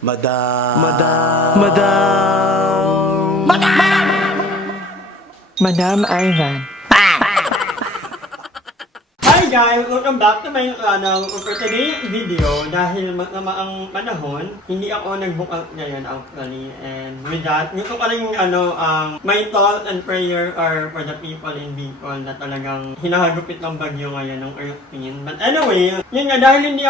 Madam. Madam Ivan. Hi guys! Welcome back to my channel. For today's video, dahil ang panahon, hindi ako nag-book out ngayon actually. And with that, gusto ko rin my thoughts and prayer are for the people in Bicol na talagang hinahagupit ng bagyo ngayon ng Earthquake. But anyway, yun nga, dahil hindi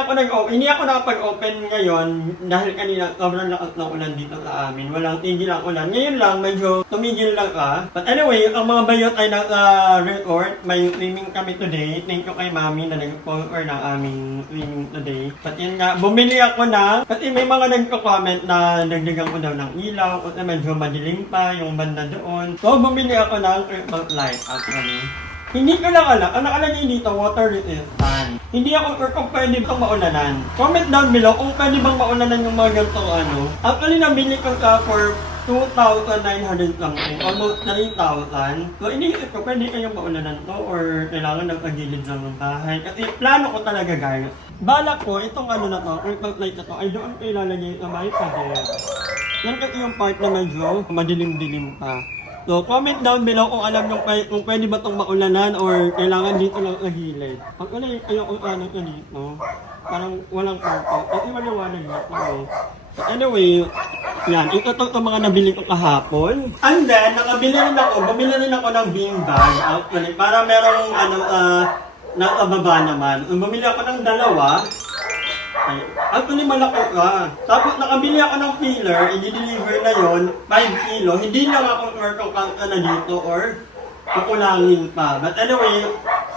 ako nakapag-open ngayon, dahil kanina sobrang lakas ng ulan dito sa amin. Walang tigil ang ulan. Ngayon lang, medyo tumigil lang But anyway, ang mga bayot ay nasa-record. May swimming kami today. Thank you kay Mami na nag-follower ng aming swimming today. But yun nga, bumili ako na, kasi may mga nagko-comment na nagdagan ko daw ng ilaw, kasi medyo madilim pa yung banda doon. So, bumili ako ng Christmas light actually. Hindi ko lang alam, ang nakalagay dito, water resistant. Hindi ako sure kung pwede itong maulanan. Comment down below kung pwede bang maulanan yung mga ganitong Actually, nabili ko sa for 2,900 something, almost 3,000. So, iniisip ko, pwede kayong maulanan to or kailangan ng pagilid lang ng bahay. Kasi plano ko talaga guys. Balak ko, itong na to, Christmas light na to, ay doon ko ilalagay sa may pader. Yan kasi yung part na medyo madilim-dilim pa. So, comment down below kung alam nyo kung pwede ba itong maulanan or kailangan dito lang sa gilid. Pag ayoko ko dito, parang walang purpose. Kasi maliwanag dito So anyway, yan, ito itong mga nabili ko kahapon. And then, bumili rin ako ng bean bag actually, para merong nakababa naman. Bumili ako ng dalawa. Actually, malaki ka. Tapos, nakabili ako ng filler, i-deliver na yon 5 kilo. Hindi lang ako sure kung dito or kukulangin pa. But anyway,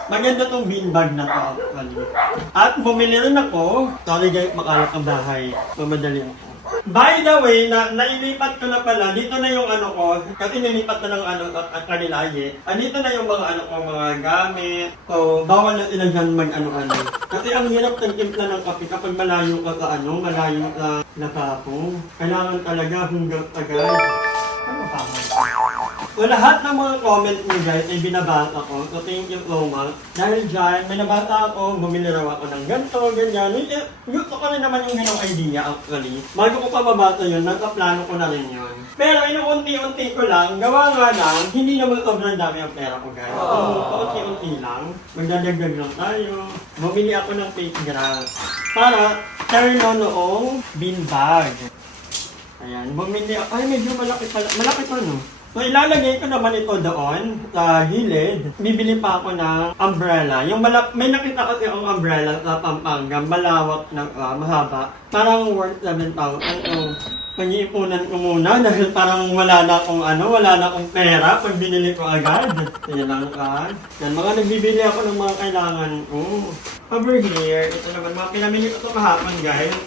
maganda tong bean bag na to actually. At bumili rin ako. Sorry guys, makalat ang bahay. So, madali ako. By the way, nailipat ko na pala, dito na yung ko, kasi nilipat na ng at kanila dito na yung mga mga gamit. So, bawal na sila dyan Kasi ang hirap ng timpla ng kape kapag malayo ka sa malayo sa nasapo. Kailangan talaga hanggang agad. Ano pa man? So, lahat ng mga comment niyo guys ay binabasa ko. So, thank you so much. Dahil dyan, may nabasa ako, bumili raw ako ng ganito, ganyan. Gusto ko rin naman yung ganong idea actually. Bago ko pa mabasa yun, nagka-plano ko na rin yun. Pero inuunti-unti ko lang, gawa nga lang, hindi naman sobrang dami ang pera ko guys. So, paunti-unti lang, magdadagdag lang tayo. Bumili ako ng fake grass para turn on noong bean bag. Ayan, bumili ako. Ay, medyo malaki pala. Malaki pa, no? So, ilalagay ko naman ito doon sa gilid. Bibili pa ako ng umbrella. May nakita kasi ang umbrella sa Pampanga. Malawak na mahaba. Parang worth 7,000. So, pag-iipunan ko muna dahil parang wala na akong pera pag binili ko agad. Kaya lang Yan, mga nagbibili ako ng mga kailangan ko. Over here, ito naman, mga pinamili ko ito kahapon, guys.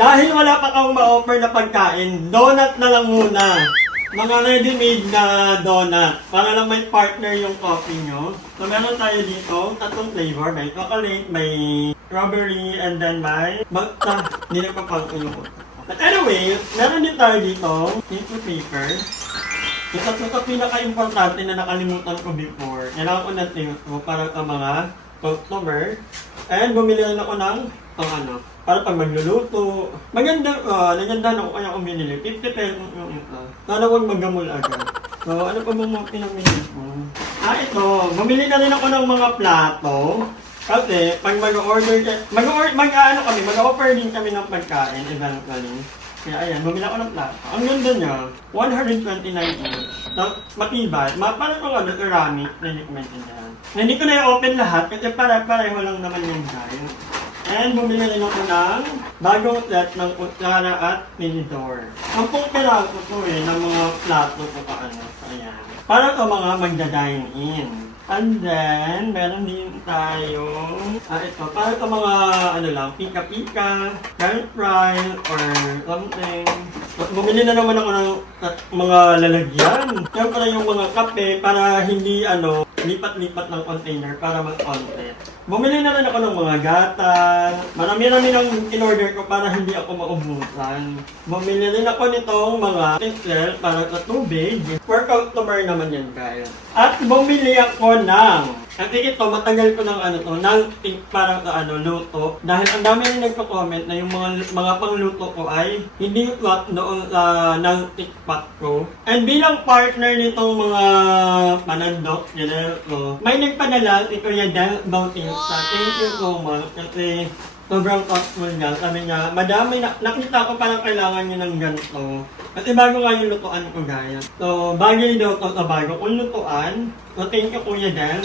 Dahil wala pa kang ma-offer na pagkain, donut na lang muna. Mga ready-made na donut. Para lang may partner yung coffee nyo. So, meron tayo dito, tatlong flavor. May chocolate, may strawberry, and then may basta. Hindi nagpapang-ulo ko. But anyway, meron din tayo dito, tissue paper. Ito pinaka-importante na nakalimutan ko before. Kailangan ko na tissue para sa mga customer. And bumili rin ako ng para pag magluluto. Naganda na ako kaya kung binili. 50 pesos yung sana huwag magamol agad. So, ano pa mga pinamili ko? Ito. Bumili na rin ako ng mga plato. Kasi, pag mag-order mag-offer din kami ng pagkain eventually. Kaya ayan, bumili ako ng plato. Ang ganda niya, 129 each. So, matibay. Parang ceramic na hindi ko maintindihan. Hindi ko na i-open lahat kasi pareho lang naman yung guys. And bumili rin ako ng bagong set ng kutsara at tinidor. Ang pong piraso ko ng mga plato ko Ayan. Para sa mga magda-dine in. And then, meron din tayong, ito, para sa mga, pika-pika, current fries, or something. Bumili na naman ako ng at mga lalagyan. Siyempre yung mga kape para hindi lipat-lipat ng container para mag-outlet. Bumili na rin ako ng mga gata. Marami-rami nang in-order ko para hindi ako maubusan. Bumili rin ako nitong mga tinsel para sa tubig. Workout tomorrow naman yan, guys. At bumili ako ng kasi ito, matagal ko ng parang luto. Dahil ang dami rin nagko-comment na yung mga pangluto ko ay hindi what noong ng TikTok ko. And bilang partner nitong mga panandok, may nagpadala si Kuya Del Bautista. Thank you so much. Kasi sobrang thoughtful niya. Sabi niya, madami nakita ko parang kailangan niya ng ganito. Kasi bago nga yung lutuan ko, guys. So, bagay daw ito sa bago kong lutuan. So, thank you, Kuya Del.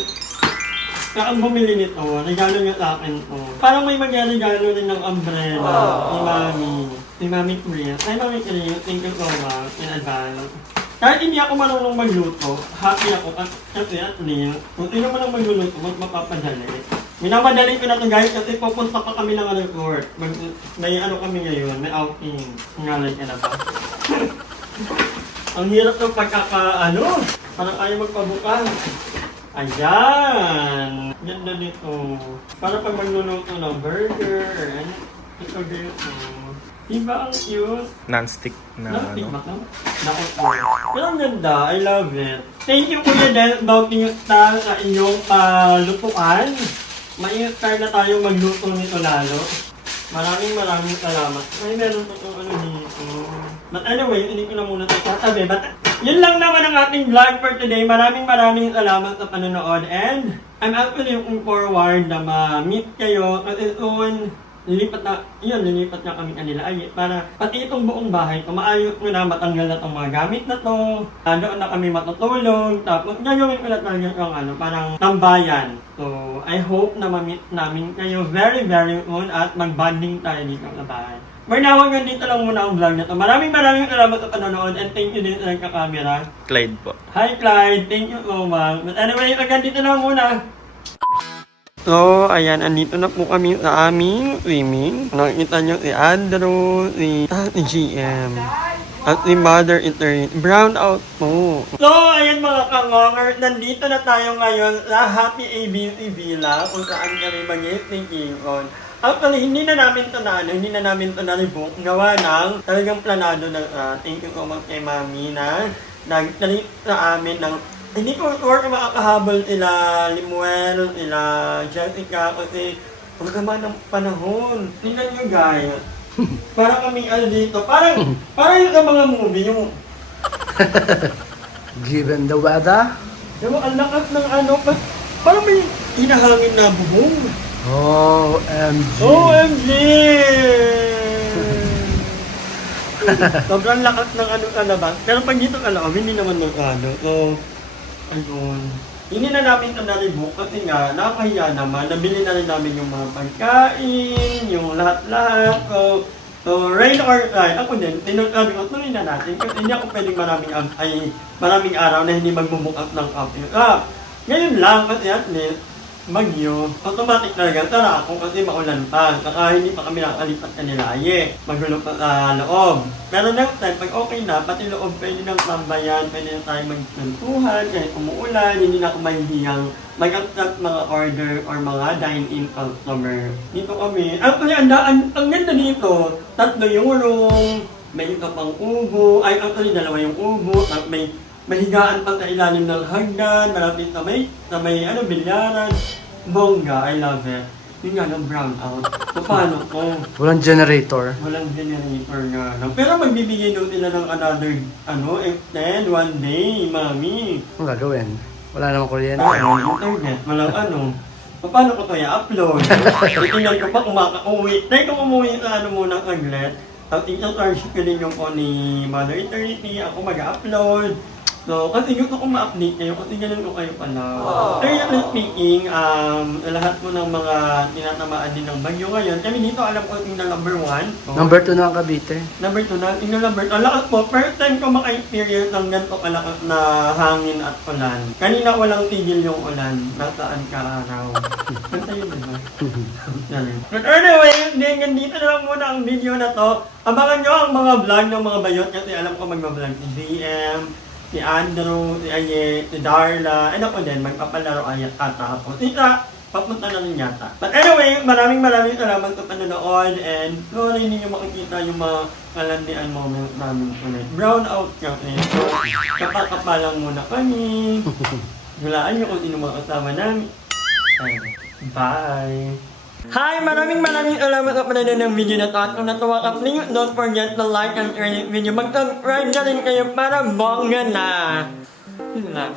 Kaya ang bumili nito, regalo niya sa akin to. Parang may mag-regalo rin ng umbrella ni Mami. Si Mami Chris. Ay, Mami Chris, thank you so much in advance. Kahit hindi ako marunong magluto, happy ako kasi at least, kung sino man ang magluluto, mapapadali. Minamadali ko na ito, guys, kasi pupunta pa kami ng resort. May kami ngayon, may outing. Ngalan ka na ba? Ang hirap ng parang ayaw magpabukas. Ayan! Ganda nito. Para pag magluluto ng burger or ito dito. Diba ang cute? Non-stick na Non-stick ba ito? Pero ang ganda. I love it. Thank you, Kuya Del Bautista, sa inyong lutuan. Ma-inspire na tayo magluto nito lalo. Maraming salamat. Ay, meron po itong dito. But anyway, hindi ko na muna ito sasabi. But yun lang naman ang ating vlog for today. Maraming salamat sa panonood. And I'm actually looking forward na ma-meet kayo. Kasi soon, lilipat na kami kanila. Ay, para pati itong buong bahay, maayos ko na, matanggal na itong mga gamit na to. Doon na kami matutulog. Tapos gagawin ko na talaga yung parang tambayan. So, I hope na ma-meet namin kayo very soon at mag-bonding tayo dito sa bahay. For now, hanggang dito lang muna ang vlog na to. Maraming salamat sa panonood and thank you din sa nagka-camera. Clyde po. Hi Clyde, thank you so much. But anyway, hanggang dito lang muna. So, ayan, andito na po kami sa aming swimming. Nakikita nyo si Andrew, si GM, at si Mother Eternity. Brown out po. So, ayan mga kangonger, nandito na tayo ngayon sa Happy ABC Villa kung saan kami mag-staycation. Actually, hindi na namin to na-rebook. Gawa ng talagang planado na thank you so much kay Mami na nag-treat sa amin ng hindi ko sure makakahabol sila Limuel, sila Jessica kasi ang gama ng panahon. Tingnan nyo guys. Para kaming dito. Parang yung sa mga movie, yung Given the weather. yung ang lakas ng parang may hinahangin na bubong. OMG. OMG! Sobrang lakas ng labas. Pero pag dito hindi naman So, ayun. Hindi na namin ito na-rebook kasi nga, nakahiya naman. Nabili na rin namin yung mga pagkain, yung lahat-lahat. So, rain or shine. Ako din, sabi ko, tuloy na natin. Kasi hindi ako pwedeng maraming araw na hindi magbubukas ng coffee. Ngayon lang, kasi at least, bagyo, automatic talaga, tara ako kasi maulan pa. Saka hindi pa kami nakalipat kanila. Magulo pa sa loob. Pero next time, pag okay na, pati loob pwede nang tambayan, pwede na tayo magsantuhan, kahit umuulan, hindi na ako mahihiyang mag-accept mga order or mga dine-in customer. Dito kami, actually, ang ganda dito, 3 yung room, may isa pang ubo, actually 2 yung ubo, at may higaan pang sa ilalim ng hagdan, malapit sa may bilyaran. Bongga, I love it. Yun nga, brown out. So, paano ko? Walang generator. Walang generator nga lang. Pero magbibigay daw sila ng another, extend, one day, Mami. Anong gagawin? Wala namang kuryente. Internet, walang So, paano ko ito i-upload? Itingnan ko pa kung makaka-uwi. Try kong umuwi sa muna saglit. At i-charge ko din yung phone ni Mother Eternity. Ako mag-upload. So, kasi gusto ko ma-update kayo kasi ganun ko kayo pala. Seriously speaking, lahat po ng mga tinatamaan din ng bagyo ngayon, kami dito alam ko tingnan number 1. Number 2 na ang Cavite. Number 2 na, tingnan number 2. Ang lakas po, first time ko maka-experience ng ganito kalakas na hangin at ulan. Kanina walang tigil yung ulan, nasaan ka araw. Kanta yun, diba? But anyway, ending. Nandito na lang muna ang video na to. Abangan nyo ang mga vlog ng mga bayot kasi alam ko magbablog si DM, si Andrew, si Aye, si Darla, and ako din, magpapalaro ay ata ako. Tita, papunta na rin yata. But anyway, maraming salamat sa panonood and sorry hindi nyo makikita yung mga kalandian moment namin ulit. Brown out kami. So, kapal lang muna kami. Hulaan nyo kung sino mga kasama namin. Bye! Hi! Maraming salamat sa panonood ng video na to. At kung natuwa ka, please don't forget to like and share this video. Mag-subscribe na rin kayo para bongga na! Yun lang.